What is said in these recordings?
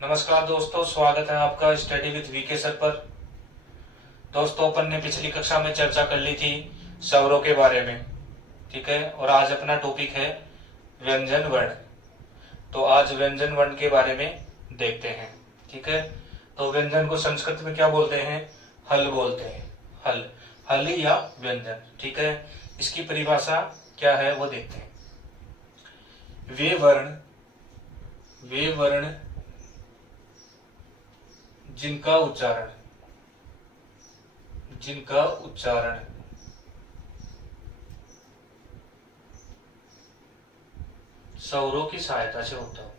नमस्कार दोस्तों, स्वागत है आपका स्टडी विद वीके सर पर। दोस्तों, अपन ने पिछली कक्षा में चर्चा कर ली थी स्वरों के बारे में, ठीक है। और आज अपना टॉपिक है व्यंजन वर्ण। तो आज व्यंजन वर्ण के बारे में देखते हैं, ठीक है। तो व्यंजन को संस्कृत में क्या बोलते हैं? हल बोलते हैं। हल, हल या व्यंजन, ठीक है। इसकी परिभाषा क्या है वो देखते हैं। वे वर्ण जिनका उच्चारण स्वरों की सहायता से होता हो।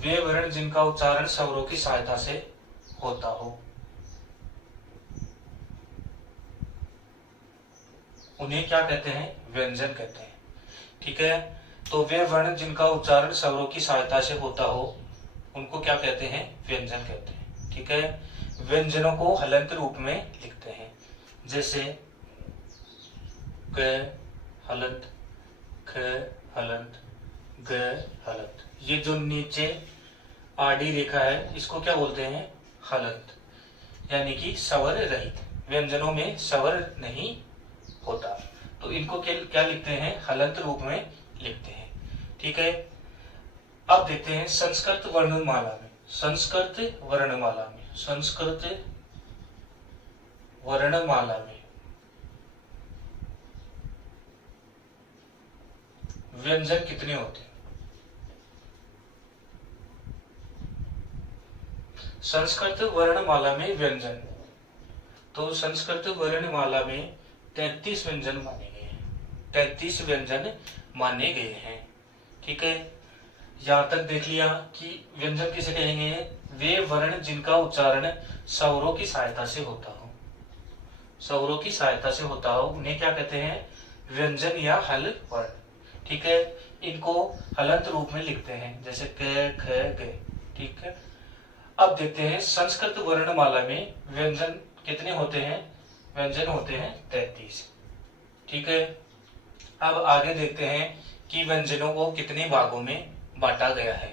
वे वर्ण जिनका उच्चारण स्वरों की सहायता से होता हो उन्हें क्या कहते हैं? व्यंजन कहते हैं, ठीक है। तो वे वर्ण जिनका उच्चारण स्वरों की सहायता से होता हो उनको क्या कहते हैं? व्यंजन कहते हैं, ठीक है। व्यंजनों को हलंत रूप में लिखते हैं, जैसे क हलंत, ख हलंत, ग हलंत। ये जो नीचे आड़ी रेखा है इसको क्या बोलते हैं? हलंत, यानी कि स्वर रहित। व्यंजनों में स्वर नहीं होता, तो इनको क्या लिखते हैं? हलंत रूप में लिखते हैं, ठीक है। अब देखते हैं संस्कृत वर्णमाला में। संस्कृत वर्णमाला में व्यंजन कितने होते हैं? संस्कृत वर्णमाला में व्यंजन, तो संस्कृत वर्णमाला में 33 व्यंजन माने गए हैं। 33 व्यंजन माने गए हैं, ठीक है। यहां तक देख लिया कि व्यंजन किसे कहेंगे? वे वर्ण जिनका उच्चारण स्वरों की सहायता से होता हो। स्वरों की सहायता से होता हो उन्हें क्या कहते हैं? व्यंजन या हल वर्ण, ठीक है। इनको हलंत रूप में लिखते हैं, जैसे क ख ग, ठीक है। अब देखते हैं संस्कृत वर्णमाला में व्यंजन कितने होते हैं? व्यंजन होते हैं 33, ठीक है। अब आगे देखते हैं कि व्यंजनों को कितने भागों में बांटा गया है।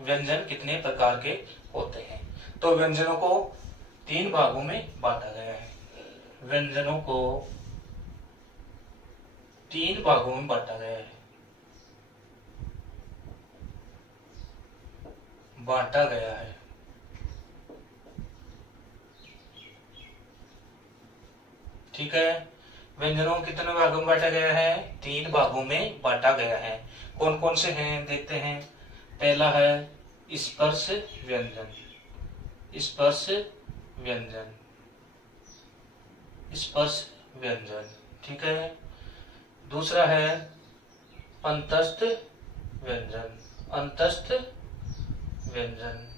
व्यंजन कितने प्रकार के होते हैं? तो व्यंजनों को 3 भागों में बांटा गया है। व्यंजनों को 3 भागों में बांटा गया है, ठीक है। व्यंजनों को कितने भागों में बांटा गया है? 3 भागों में बांटा गया है। कौन कौन से हैं देखते हैं। पहला है स्पर्श व्यंजन, स्पर्श व्यंजन, स्पर्श व्यंजन, ठीक है। दूसरा है अंतस्थ व्यंजन, अंतस्थ व्यंजन,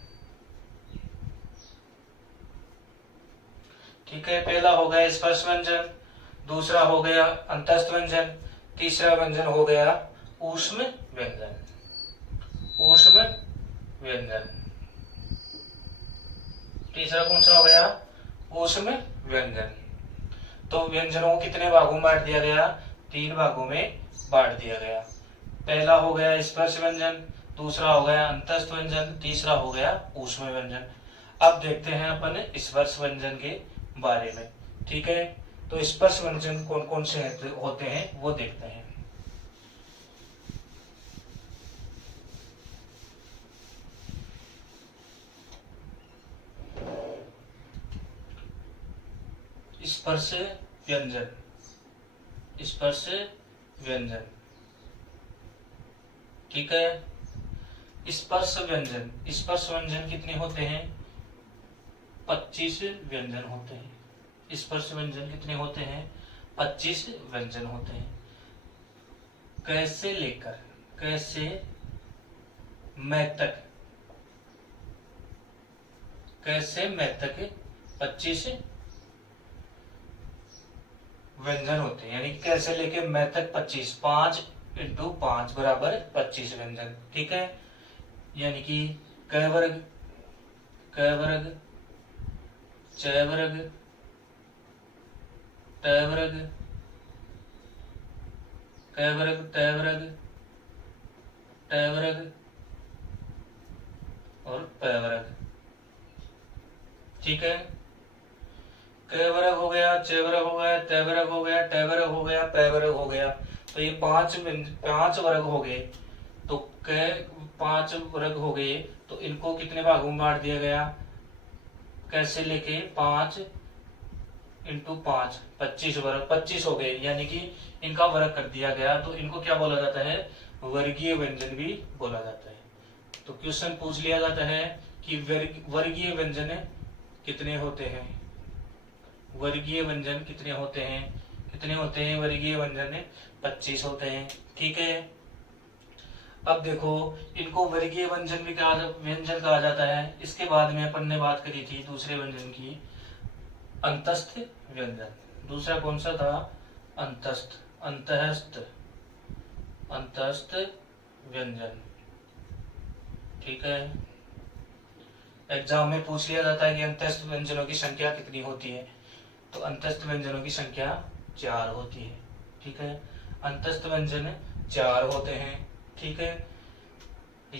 ठीक है। पहला हो गया स्पर्श व्यंजन, दूसरा हो गया अंतस्थ व्यंजन, तीसरा व्यंजन हो गया ऊष्म व्यंजन, ऊष्म व्यंजन। तीसरा कौन सा हो गया? ऊष्म व्यंजन। तो व्यंजनों को कितने भागों में बांट दिया गया? 3 भागों में बांट दिया गया। पहला हो गया स्पर्श व्यंजन, दूसरा हो गया अंतस्थ व्यंजन, तीसरा हो गया ऊष्म व्यंजन। अब देखते हैं अपन स्पर्श व्यंजन के बारे में, ठीक है। तो स्पर्श व्यंजन कौन कौन से होते हैं वो देखते हैं। स्पर्श व्यंजन, स्पर्श व्यंजन, ठीक है। स्पर्श व्यंजन, स्पर्श व्यंजन कितने होते हैं? 25 व्यंजन होते हैं। स्पर्श व्यंजन कितने होते हैं? 25 व्यंजन होते हैं। कैसे लेकर कैसे मैं तक, कैसे मैं तक 25 व्यंजन होते हैं, यानी कैसे लेके मैं तक 25, 5 इंटू 5 बराबर 25 व्यंजन, ठीक है। यानी कि क वर्ग, क वर्ग, च वर्ग, ट वर्ग, क वर्ग त वर्ग ट वर्ग और प वर्ग। ठीक है, क वर्ग हो गया, च वर्ग हो गया, त वर्ग हो गया, ट वर्ग हो गया, प वर्ग हो गया। तो ये पांच वर्ग हो गए। तो क 5 वर्ग हो गए, तो इनको कितने भागों में बांट दिया गया? कैसे लेके 5 इंटू 5 25 वर्ग, 25 हो गए, यानी कि इनका वर्ग कर दिया गया। तो इनको क्या बोला जाता है? वर्गीय व्यंजन भी बोला जाता है। तो क्वेश्चन पूछ लिया जाता है कि वर्गीय व्यंजन कितने होते हैं? वर्गीय व्यंजन कितने होते हैं? कितने होते हैं वर्गीय व्यंजन? 25 होते हैं। ठीक है, अब देखो, इनको वर्गीय व्यंजन भी व्यंजन कहा जाता है। इसके बाद में अपन ने बात करी थी दूसरे व्यंजन की, अंतस्थ व्यंजन। दूसरा कौन सा था? अंतस्थ, अंतस्थ व्यंजन। ठीक है, एग्जाम में पूछ लिया जाता है कि अंतस्थ व्यंजनों की संख्या कितनी होती है। तो अंतस्थ व्यंजनों की संख्या 4 होती है। ठीक है, अंतस्थ व्यंजन 4 होते हैं। ठीक है,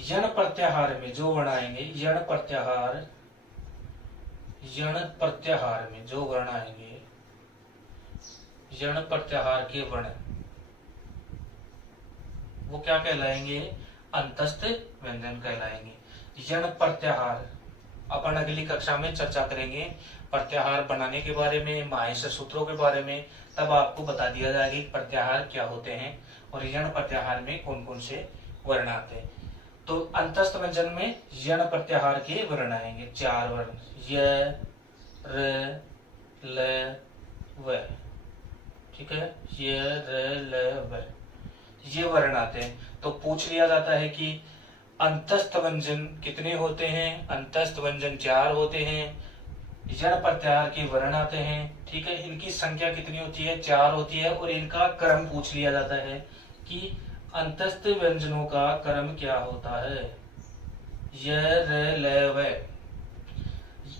यण प्रत्याहार में जो वर्ण आएंगे, यण प्रत्याहार में जो वर्ण आएंगे, यण प्रत्याहार के वर्ण, वो क्या कहलाएंगे? अंतस्थ व्यंजन कहलाएंगे। यण प्रत्याहार अपन अगली कक्षा में चर्चा करेंगे, प्रत्याहार बनाने के बारे में, माहेश्वर सूत्रों के बारे में। तब आपको बता दिया जाएगा कि प्रत्याहार क्या होते हैं और यण प्रत्याहार में कौन कौन से वर्ण आते हैं। तो अंतस्थ व्यंजन में यण प्रत्याहार के वर्ण आएंगे, 4 वर्ण, य, र, ल, व। ठीक है, य, र, ल, व, ये वर्ण आते हैं। तो पूछ लिया जाता है कि अंतस्थ व्यंजन कितने होते हैं? अंतस्थ व्यंजन 4 होते हैं। यण प्रत्याहार के वर्ण आते हैं। ठीक है, इनकी संख्या कितनी होती है? 4 होती है। और इनका क्रम पूछ लिया जाता है कि अंतस्थ व्यंजनों का क्रम क्या होता है? य, र, ल, व।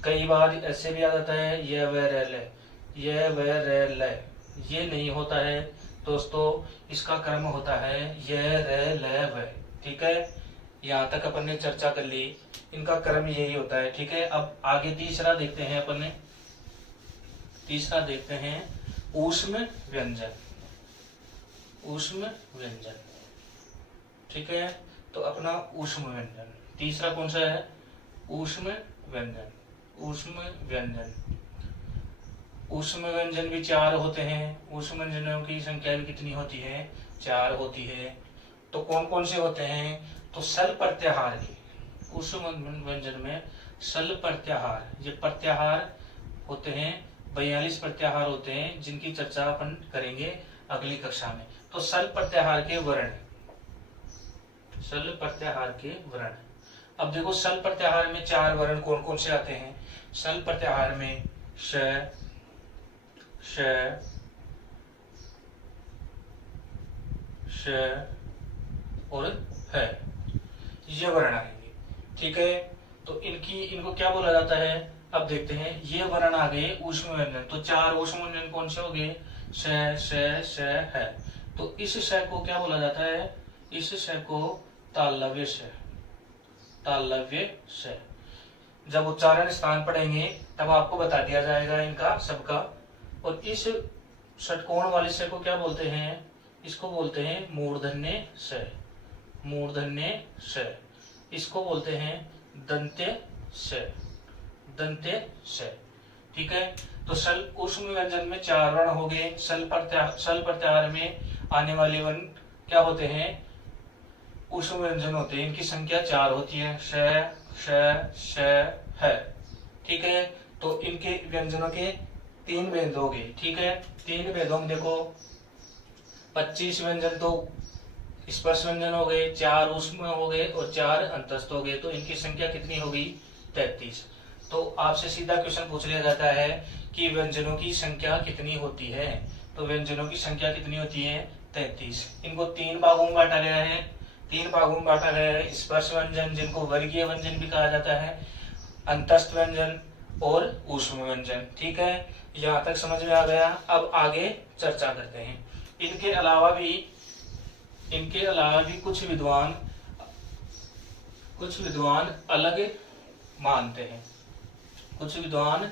कई बार ऐसे भी आ जाता है य, व, र, ल, य, व, र, ल। ये नहीं होता है दोस्तों, इसका क्रम होता है य, र, ल, व। ठीक है, यहाँ तक अपन ने चर्चा कर ली, इनका क्रम यही होता है। ठीक है, अब आगे तीसरा देखते हैं अपन ने। तीसरा देखते हैं ऊष्म व्यंजन। ऊष्म व्यंजन। ठीक है, तो अपना ऊष्म व्यंजन तीसरा कौन सा है? ऊष्म व्यंजन। ऊष्म व्यंजन, ऊष्म व्यंजन भी 4 होते हैं। ऊष्म व्यंजनों की संख्या भी कितनी होती है? 4 होती है। तो कौन कौन से होते हैं? तो सल प्रत्याहार के, ऊष्म व्यंजन में सल प्रत्याहार, ये प्रत्याहार होते हैं, 42 प्रत्याहार होते हैं, जिनकी चर्चा अपन करेंगे अगली कक्षा में। तो सल प्रत्याहार के वर्ण, सल प्रत्याहार के वर्ण। अब देखो, सल प्रत्याहार में 4 वर्ण कौन कौन से आते हैं? सल प्रत्याहार में श, श, श और है, ये वर्ण आएंगे। ठीक है, तो इनको क्या बोला जाता है? अब देखते हैं, ये वर्ण आ गए ऊष्म व्यंजन। तो 4 ऊष्म व्यंजन कौन से हो गए? श, श, श, है। तो इस श को क्या बोला जाता है? इस श को तालव्य श, तालव्य श। जब उच्चारण स्थान पढ़ेंगे तब आपको बता दिया जाएगा इनका सबका। और इस षटकोण वाले श को क्या बोलते हैं? इसको बोलते हैं मूर्धन्य श, मूर्धन्य श। इसको बोलते हैं दंत्य श, दंत्य श। ठीक है, तो सल ऊष्म व्यंजन में 4 वर्ण हो गए। सल प्रत्याहार में आने वाले वर्ण क्या होते हैं? ऊष्म व्यंजन होते हैं, इनकी संख्या 4 होती है, श, श, है। ठीक है, तो इनके व्यंजनों के 3 भेद हो गए। ठीक है, 3 भेदों में देखो, 25 व्यंजन तो स्पर्श व्यंजन हो गए, 4 ऊष्म हो गए और 4 अंतस्थ हो गए। तो इनकी संख्या कितनी हो गई? 33। तो आपसे सीधा क्वेश्चन पूछ लिया जाता है कि व्यंजनों की संख्या कितनी होती है? तो व्यंजनों की संख्या कितनी होती है? 33। इनको 3 भागों में बांटा गया है। 3 भागों में बांटा गया है, स्पर्श व्यंजन जिनको वर्गीय व्यंजन भी कहा जाता है, अंतस्थ व्यंजन और ऊष्म व्यंजन। ठीक है, यहाँ तक समझ में आ गया। अब आगे चर्चा करते हैं। इनके अलावा भी इनके अलावा भी कुछ विद्वान अलग मानते हैं, कुछ विद्वान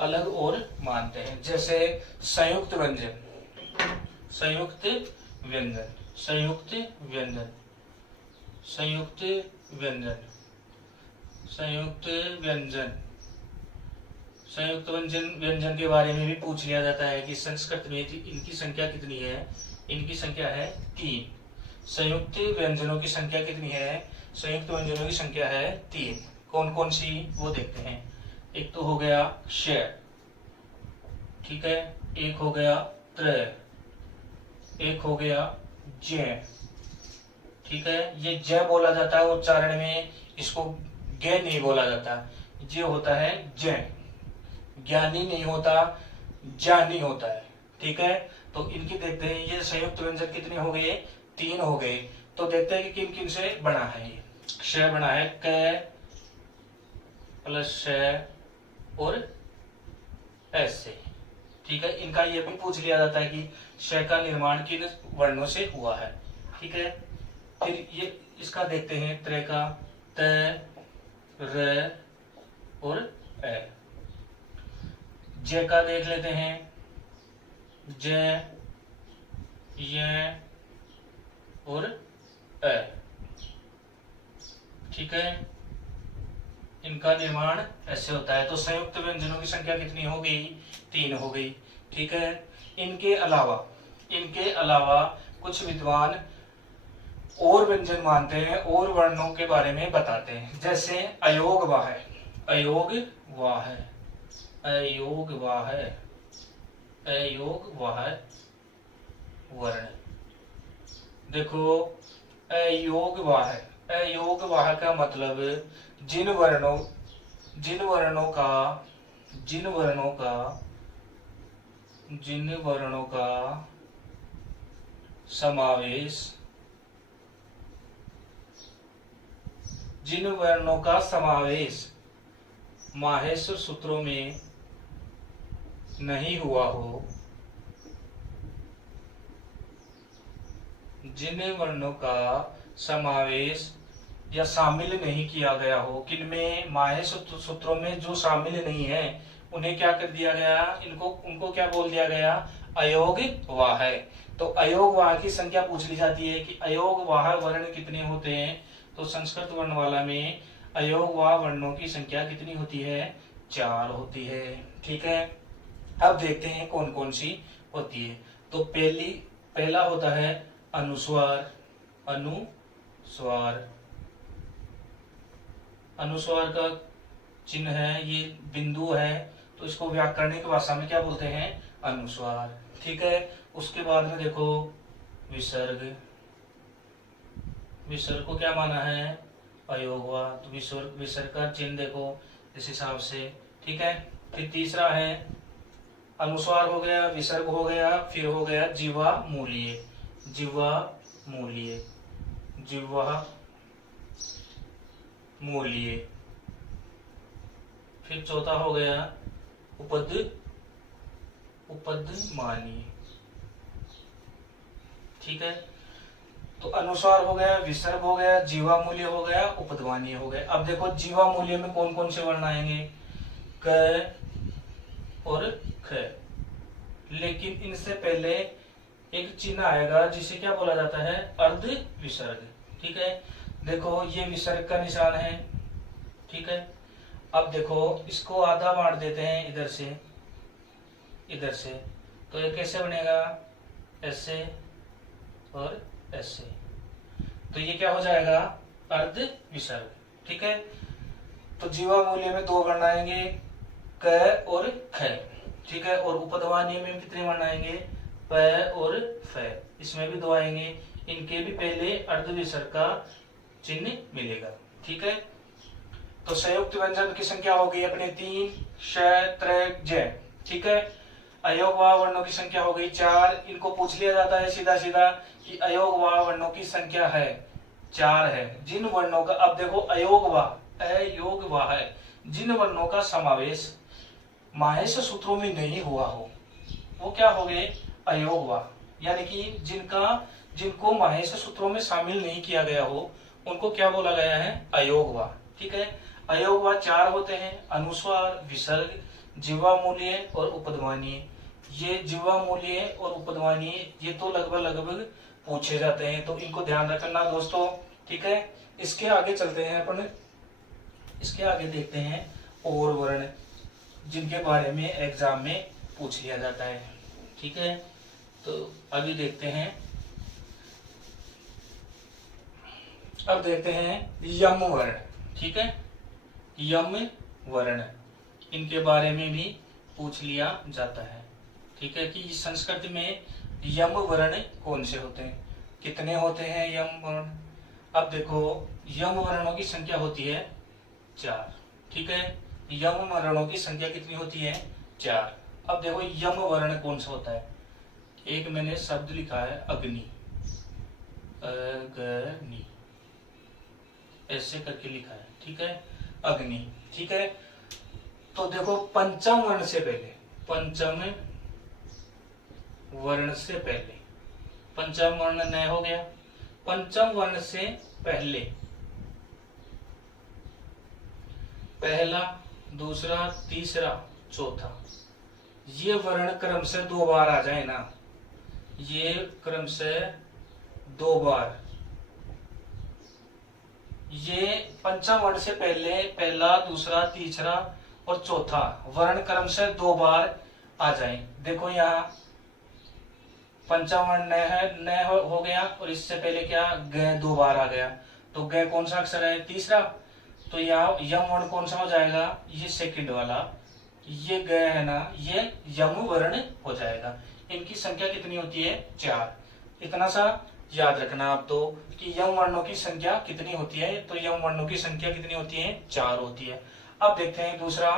अलग और मानते हैं। जैसे संयुक्त व्यंजन, संयुक्त व्यंजन, संयुक्त व्यंजन, संयुक्त व्यंजन, संयुक्त व्यंजन, संयुक्त व्यंजन के बारे में भी पूछ लिया जाता है कि संस्कृत में इनकी संख्या कितनी है। इनकी संख्या है 3। संयुक्त व्यंजनों की संख्या कितनी है? संयुक्त व्यंजनों की संख्या है 3। कौन कौन सी वो देखते हैं। एक तो हो गया श, ठीक है, एक हो गया त्र, एक हो गया ज, ठीक है। ये ज बोला जाता है उच्चारण में, इसको ग नहीं बोला जाता, ये होता है ज। ज्ञानी नहीं होता, जानी होता है, ठीक है। तो इनकी देखते हैं, ये संयुक्त व्यंजन कितने हो गए? 3 हो गए। तो देखते हैं कि किन किन से बना है। ये श बना है क प्लस श और एस से, ठीक है। इनका ये भी पूछ लिया जाता है कि श का निर्माण किन वर्णों से हुआ है, ठीक है। फिर ये इसका देखते हैं त्र का, त, र और ए। ज का देख लेते हैं, ज, य और अ, ठीक है। इनका निर्माण ऐसे होता है। तो संयुक्त व्यंजनों की संख्या कितनी हो गई? 3 हो गई, ठीक है। इनके अलावा कुछ विद्वान और व्यंजन मानते हैं और वर्णों के बारे में बताते हैं। जैसे अयोग वाह, अयोग वाह, अयोग वाह, अयोग वाह वर्ण। देखो अयोग वाह, अयोग वाह का मतलब जिन वर्णों का समावेश, जिन वर्णों का समावेश माहेश्वर सूत्रों में नहीं हुआ हो, जिन वर्णों का समावेश या शामिल नहीं किया गया हो, किनमें माहेश्वर सूत्रों में जो शामिल नहीं है उन्हें क्या कर दिया गया? उनको क्या बोल दिया गया? अयोग वाह है। तो अयोग वाह की संख्या पूछ ली जाती है कि अयोग वाह वर्ण कितने होते हैं। तो संस्कृत वर्णमाला में अयोग वाह वर्णों की संख्या कितनी होती है? 4 होती है, ठीक है। अब देखते हैं कौन कौन सी होती है। तो पहला होता है अनुस्वार, अनुस्वार, अनुस्वार का चिन्ह है, ये बिंदु है, तो इसको व्याकरणिक भाषा में क्या बोलते हैं? अनुस्वार, ठीक है। उसके बाद में देखो विसर्ग, विसर्ग को क्या माना है? अयोग वाह। तो विसर्ग का चिन्ह देखो इस हिसाब से, ठीक है। फिर तीसरा है अनुस्वार हो गया, विसर्ग हो गया, फिर हो गया जिह्वा मूल्य, जिह्वा मूल्य, जिह्वा मूल्य। फिर चौथा हो गया उपदमानीय, ठीक है। तो अनुस्वार हो गया, विसर्ग हो गया, जिह्वा मूल्य हो गया, उपदमानीय हो गया। अब देखो जिह्वा मूल्य में कौन कौन से वर्ण आएंगे? क और ख। लेकिन इनसे पहले एक चिन्ह आएगा जिसे क्या बोला जाता है? अर्ध विसर्ग, ठीक है। देखो ये विसर्ग का निशान है, ठीक है। अब देखो इसको आधा बांट देते हैं इधर से इधर से, तो ये कैसे बनेगा? ऐसे और ऐसे, तो ये क्या हो जाएगा? अर्ध विसर्ग, ठीक है। तो जिह्वा मूल्य में 2 वर्ण आएंगे, क और ख, ठीक है। और उपदमानीय में कितने वर्ण आएंगे? प और फ, इसमें भी 2 आएंगे। इनके भी पहले अर्ध विसर्ग का चिन्ह मिलेगा, ठीक है। तो संयुक्त व्यंजन की संख्या हो गई अपने 3, श, त्र, ज, ठीक है। अयोग वाह वर्णों की संख्या हो गई 4। इनको पूछ लिया जाता है सीधा सीधा कि अयोग वाह वर्णों की संख्या है 4 है। जिन वर्णों का, अब देखो अयोग वाह है, जिन वर्णों का समावेश माहेश्वर सूत्रों में नहीं हुआ हो वो क्या हो गए? अयोग वाह, यानी कि जिनका जिनको माहेश सूत्रों में शामिल नहीं किया गया हो उनको क्या बोला गया है, अयोगवा। ठीक है, अयोगवा 4 होते हैं, अनुस्वार, विसर्ग, जिह्वा मूल्य और उपध्मानीय। ये जिह्वा मूल्य और उपध्मानीय ये तो लगभग पूछे जाते हैं, तो इनको ध्यान रखना दोस्तों। ठीक है, इसके आगे चलते हैं अपन, इसके आगे देखते हैं और वर्ण जिनके बारे में एग्जाम में पूछ लिया जाता है। ठीक है, तो अभी देखते हैं, अब देखते हैं यम वर्ण। ठीक है, यम वर्ण इनके बारे में भी पूछ लिया जाता है। ठीक है, कि संस्कृत में यम वर्ण कौन से होते हैं, कितने होते हैं यम वर्ण। अब देखो यम वर्णों की संख्या होती है 4। ठीक है, यम वर्णों की संख्या कितनी होती है, 4। अब देखो यम वर्ण कौन सा होता है, एक मैंने शब्द लिखा है अग्नि, अग्नि ऐसे करके लिखा है। ठीक है, अग्नि। ठीक है, तो देखो पंचम वर्ण से पहले, पंचम वर्ण से पहले, पंचम वर्ण न हो गया, पंचम वर्ण से पहले पहला, दूसरा, तीसरा, चौथा, ये वर्ण क्रम से 2 बार आ जाए ना, ये क्रम से 2 बार, ये पंचम वर्ण से पहले पहला, दूसरा, तीसरा और चौथा वर्ण क्रम से 2 बार आ जाए। देखो यहाँ पंचम वर्ण न है, न हो गया, और इससे पहले क्या ग 2 बार आ गया, तो ग कौन सा अक्षर है, तीसरा, तो यहाँ यम वर्ण कौन सा हो जाएगा, ये सेकंड वाला, ये ग है ना, ये यम वर्ण हो जाएगा। इनकी संख्या कितनी होती है, 4। इतना सा याद रखना आप तो कि यम वर्णों की संख्या कितनी होती है, तो यम वर्णों की संख्या कितनी होती है, 4 होती है। अब देखते हैं दूसरा,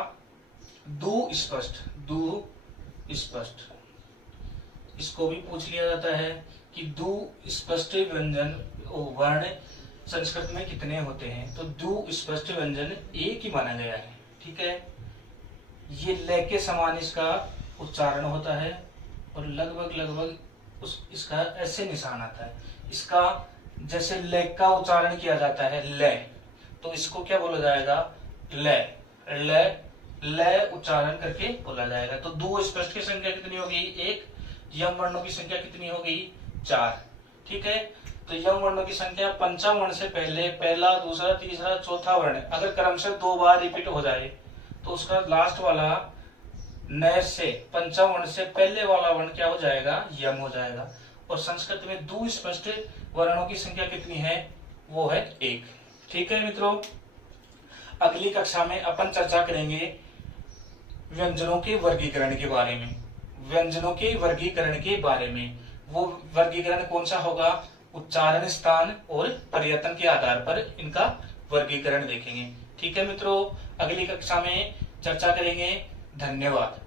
दु स्पष्ट, दु स्पष्ट, इसको भी पूछ लिया जाता है कि दु स्पष्ट व्यंजन वर्ण संस्कृत में कितने होते हैं, तो दु स्पष्ट व्यंजन एक ही माना गया है। ठीक है, ये ल के समान इसका उच्चारण होता है और लगभग इसका ऐसे निशान आता है, इसका जैसे ल का उच्चारण किया जाता है ल, तो इसको क्या बोला जाएगा, ल, ल, ल उच्चारण करके बोला जाएगा। तो दो स्पष्ट की संख्या कितनी होगी, 1, यम वर्णों की संख्या कितनी होगी, 4। ठीक है, तो यम वर्णों की संख्या पंचम वर्ण से पहले पहला, दूसरा, तीसरा, चौथा वर्ण अगर क्रम से 2 बार रिपीट हो जाए तो उसका लास्ट वाला न से पंचम वर्ण से पहले वाला वर्ण क्या हो जाएगा, यम हो जाएगा। और संस्कृत में दो स्पष्ट वर्णों की संख्या कितनी है, वो है 1। ठीक है मित्रों, अगली कक्षा में अपन चर्चा करेंगे व्यंजनों के वर्गीकरण के बारे में, व्यंजनों के वर्गीकरण के बारे में। वो वर्गीकरण कौन सा होगा, उच्चारण, स्थान और पर्यटन के आधार पर इनका वर्गीकरण देखेंगे। ठीक है मित्रों, अगली कक्षा में चर्चा करेंगे। धन्यवाद।